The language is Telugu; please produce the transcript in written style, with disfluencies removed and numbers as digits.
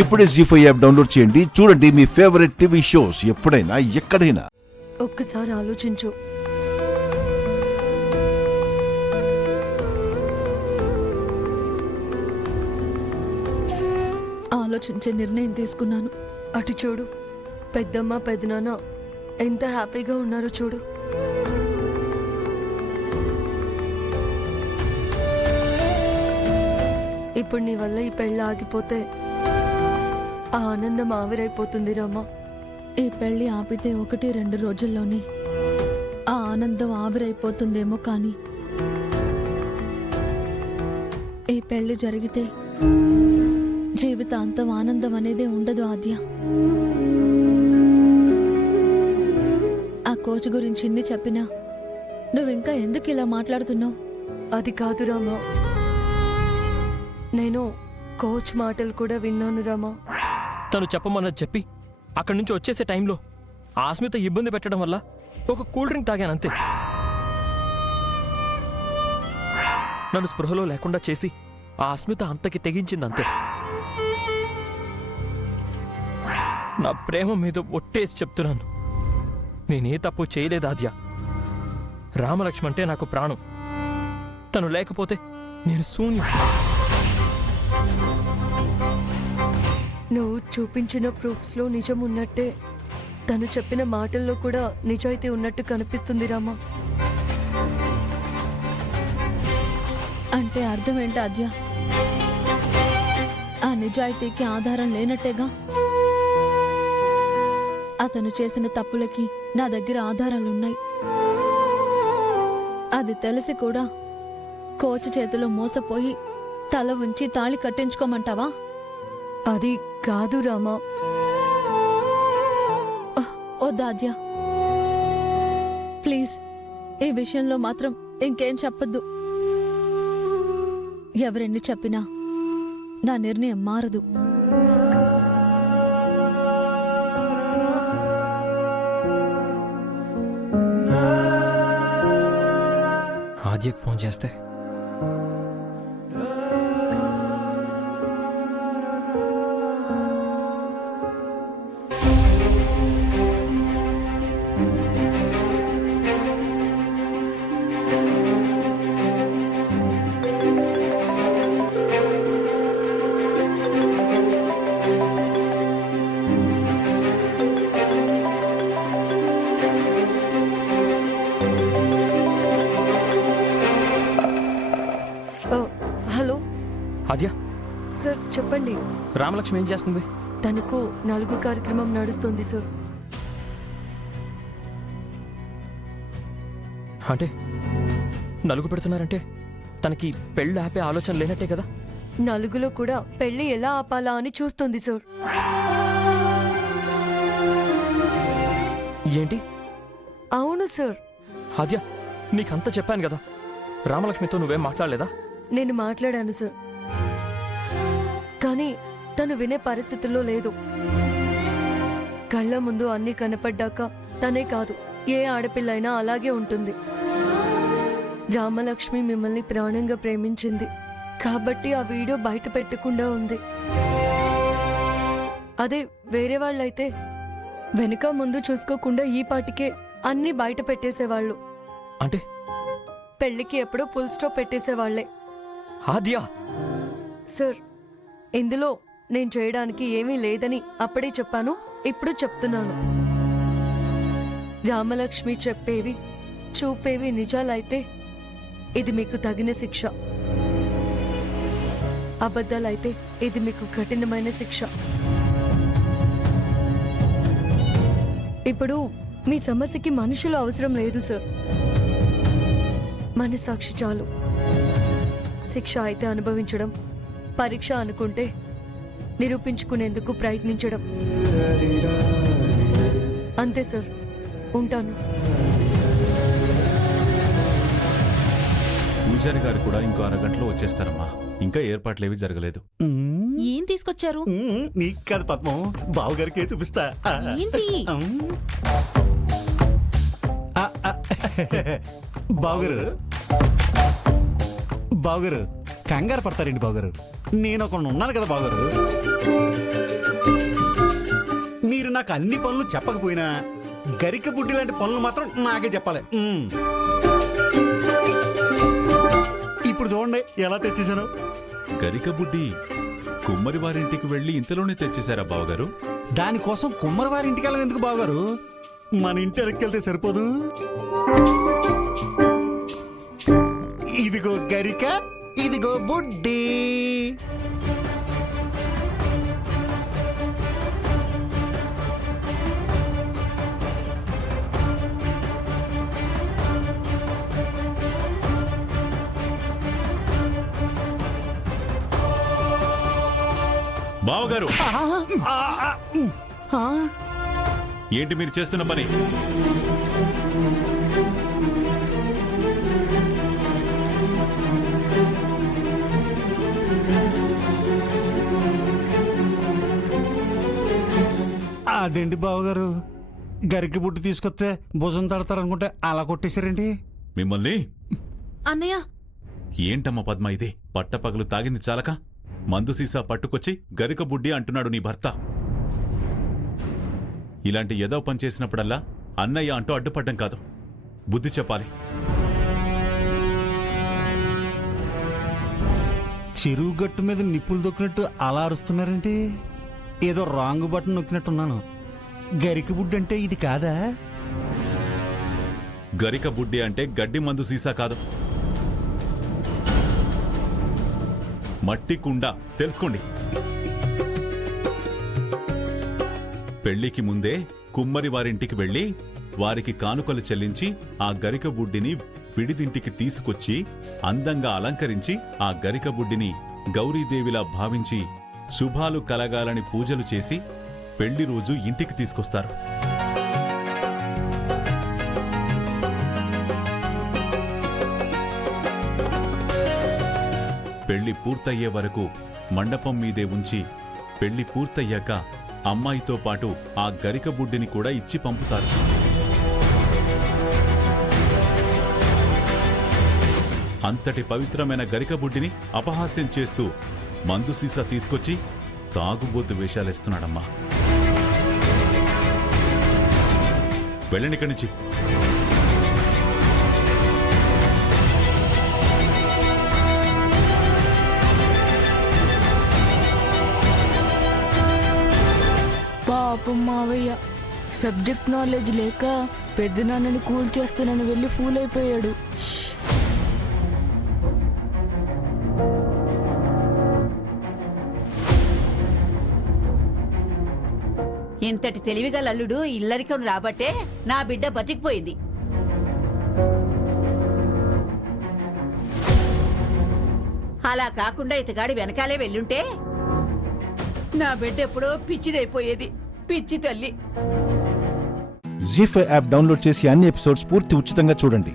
ఇప్పుడే జీ5 యాప్ డౌన్లోడ్ చేయండి. చూడండి మీ ఫేవరెట్ టీవీ షోస్ ఎప్పుడైనా ఎక్కడైనా. ఒక్కసారి ఆలోచించు. ఆలోచించే నిర్ణయం తీసుకున్నాను. అటు చూడు, పెద్దమ్మ పెద్దనాన్న ఎంత హ్యాపీగా ఉన్నారో చూడు. ఇప్పుడు నీ వల్ల ఈ పెళ్ళి ఆగిపోతే ఆ ఆనందం ఆవిరైపోతుంది రామా. ఈ పెళ్లి ఆపితే 1-2 రోజుల్లోనే ఆ ఆనందం ఆవిరైపోతుందేమో, కానీ ఈ పెళ్లి జరిగితే జీవితాంతం ఆనందం అనేదే ఉండదు ఆద్య. ఆ కోచ్ గురించి ఇన్ని చెప్పినా నువ్వింకా ఎందుకు ఇలా మాట్లాడుతున్నావు? అది కాదు రామా, నేను కోచ్ మాటలు కూడా విన్నాను రామా. తను చెప్పమన్నది చెప్పి అక్కడి నుంచి వచ్చేసే టైంలో ఆస్మిత ఇబ్బంది పెట్టడం వల్ల ఒక కూల్ డ్రింక్ తాగానంతే. నన్ను స్పృహలో లేకుండా చేసి ఆ ఆస్మిత అంతకి తెగించిందంతే. నా ప్రేమ మీద ఒట్టేసి చెప్తున్నాను, నేనే తప్పు చేయలేదాద్య. రామలక్ష్మి అంటే నాకు ప్రాణం. తను లేకపోతే నేను శూన్యం. నువ్వు చూపించిన ప్రూఫ్స్లో నిజం ఉన్నట్టే తను చెప్పిన మాటల్లో కూడా నిజాయితీ ఉన్నట్టు కనిపిస్తుంది రామా. అంటే అర్థం ఏంటి ఆద్య? ఆ నిజాయితీకి ఆధారం లేనట్టేగా. అతను చేసిన తప్పులకి నా దగ్గర ఆధారాలున్నాయి. అది తెలిసి కూడా కోచ్ చేతిలో మోసపోయి తల ఉంచి తాళి కట్టించుకోమంటావా? అది కాదు రామా. వద్దాద్య, ప్లీజ్ ఈ విషయంలో మాత్రం ఇంకేం చెప్పొద్దు. ఎవరెన్ని చెప్పినా నా నిర్ణయం మారదు. ఆద్యకు ఫోన్ చేస్తే హలో ఆద్య, సార్, చెప్పండి. రామలక్ష్మి ఏం చేస్తుంది? తనకు 4 కార్యక్రమం నడుస్తుంది సార్. అంటే నలుగు పెడుతున్నారంటే తనకి పెళ్ళి ఆపే ఆలోచన లేనట్టే కదా. 4లో కూడా పెళ్లి ఎలా ఆపాలా అని చూస్తుంది సార్. ఏంటి? అవును సార్. ఆద్య, నీకంతా చెప్పాను కదా, రామలక్ష్మితో నువ్వేం మాట్లాడలేదా? నేను మాట్లాడాను సార్, కానీ తను వినే పరిస్థితుల్లో లేదు. కళ్ళ ముందు అన్నీ కనపడ్డాక తనే కాదు, ఏ ఆడపిల్లైనా అలాగే ఉంటుంది. రామలక్ష్మి మిమ్మల్ని ప్రాణంగా ప్రేమించింది కాబట్టి ఆ వీడియో బయట పెట్టకుండా ఉంది. అదే వేరే వాళ్ళైతే వెనుక ముందు చూసుకోకుండా ఈ పాటికే అన్నీ బయట పెట్టేసేవాళ్ళు. అంటే పెళ్లికి ఎప్పుడో ఫుల్ స్టాప్ పెట్టేసేవాళ్లే. ఆద్య, సార్, ఇందులో నేను చేయడానికి ఏమీ లేదని అప్పుడే చెప్పాను, ఇప్పుడు చెప్తున్నాను. రామలక్ష్మి చెప్పేవి చూపేవి నిజాలైతే ఇది మీకు తగిన శిక్ష, అబద్ధాలైతే ఇది మీకు కఠినమైన శిక్ష. ఇప్పుడు మీ సమస్యకి మనుషులు అవసరం లేదు సార్, మనసాక్షి చాలు. శిక్ష అయితే అనుభవించడం, పరీక్ష అనుకుంటే నిరూపించుకునేందుకు ప్రయత్నించడం. అంతే సార్, ఉంటాను. పూజారి గారు కూడా ఇంకో అరగంటలో వచ్చేస్తారమ్మా. ఇంకా ఏర్పాట్లేవి జరగలేదు. ఏం తీసుకొచ్చారు? నీకు కాదు పద్మం, బావగారికే చూపిస్తా. ఏంటి? బావగారు, బావగారు కంగారు పడతారండి బావగారు. నేను ఒకడు ఉన్నాను కదా బావగారు. నాకు అన్ని పనులు చెప్పకపోయినా గరిక బుడ్డి లాంటి పనులు మాత్రం నాకే చెప్పాలి. ఇప్పుడు చూడండి ఎలా తెచ్చేశాను. గరిక బుడ్డి కుమ్మరి వారింటికి వెళ్ళి ఇంతలోనే తెచ్చేశారా బావగారు? దానికోసం కుమ్మరి వారి ఇంటికి వెళ్ళడం ఎందుకు బావగారు? మన ఇంటి వెనక్కి సరిపోదు. ఇదిగో గరిక, ఇదిగో బుడ్డి. బావగారు ఏంటి మీరు చేస్తున్న పని? అదేంటి బావగారు, గరిక బుడ్డి తీసుకొస్తే భుజం తడతారనుకుంటే అలా కొట్టేశారేంటి? మిమ్మల్ని అన్నయ్య ఏంటమ్మా పద్మ ఇది? పట్టపగలు తాగింది చాలక మందు సీసా పట్టుకొచ్చి గరిక బుడ్డి అంటున్నాడు నీ భర్త. ఇలాంటి ఏదో పని చేసినప్పుడల్లా అన్నయ్య అంటూ అడ్డుపడ్డం కాదు, బుద్ధి చెప్పాలి. చెరువు గట్టు మీద నిప్పులు దొక్కినట్టు అలా అరుస్తున్నారేంటి? ఏదో రాంగ్ బటన్ నొక్కినట్టున్నాను. గరిక బుడ్డి అంటే ఇది కాదా? గరిక బుడ్డి అంటే గడ్డి మందు సీసా కాదు, మట్టి కుండ. తెలుసుకోండి. పెళ్లికి ముందే కుమ్మరి వారింటికి వెళ్ళి వారికి కానుకలు చెల్లించి ఆ గరిక బుడ్డిని విడిదింటికి తీసుకొచ్చి అందంగా అలంకరించి ఆ గరిక బుడ్డిని గౌరీదేవిలా భావించి శుభాలు కలగాలని పూజలు చేసి పెళ్లి రోజు ఇంటికి తీసుకొస్తారు. పెళ్లి పూర్తయ్యే వరకు మండపం మీదే ఉంచి పెళ్లి పూర్తయ్యాక అమ్మాయితో పాటు ఆ గరిక బుడ్డిని కూడా ఇచ్చి పంపుతారు. అంతటి పవిత్రమైన గరిక బుడ్డిని అపహాస్యం చేస్తూ మందు సీసా తీసుకొచ్చి తాగుబోతు వేషాలేస్తున్నాడమ్మా. వెళ్ళండిక్కడి నుంచి. పాపం మావయ్య సబ్జెక్ట్ నాలెడ్జ్ లేక పెద్దనాన్నని కూల్ చేస్తానని వెళ్ళి ఫూల్ అయిపోయాడు. ఇంతటి తెలివిగల అల్లుడు ఇల్లరికం రాబట్టే నా బిడ్డ బతికిపోయింది. అలా కాకుండా ఇతగాడి వెనకాలే వెళ్ళుంటే నా బిడ్డ ఎప్పుడో పిచ్చిదైపోయేది. పిచ్చి తల్లి. జీ5 యాప్ డౌన్లోడ్ చేసి అన్ని ఎపిసోడ్స్ పూర్తి ఉచితంగా చూడండి.